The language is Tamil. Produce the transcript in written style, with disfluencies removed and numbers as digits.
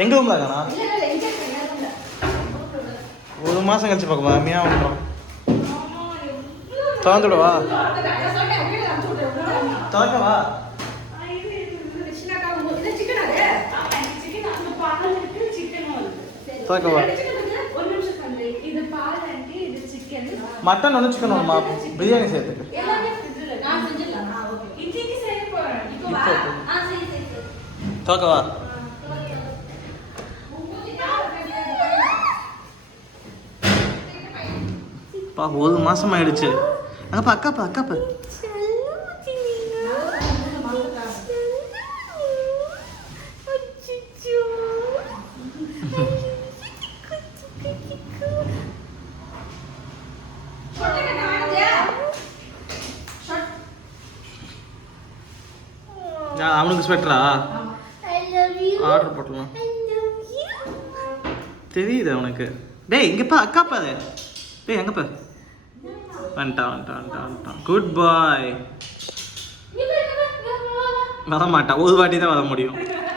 எங்க ரூம்ல இருக்கானா? ஒரு மாசம் கழிச்சு பார்க்க அம்மியா வந்துடும். திறந்துடுவா திறக்கவா? திறக்கவா? மட்டன் ஒன்று சிக்கன் ஒன்றுமா பிரியாணி செய்யறதுக்கு. திறக்கவா? பா ஒரு மாசம் ஆயிடுச்சு. அங்கப்பா அக்காப்பா அக்காப்பா அவனுக்கு ஸ்வெட்டரா ஆர்டர் போட்டலாம் தெரியுது அவனுக்கு. டேய் இங்கப்பா அக்காப்பா அது. டேய் எங்கப்பா வந்துட்டான். குட் பாய். வர மாட்டான், ஒரு வாட்டி தான் வர முடியும்.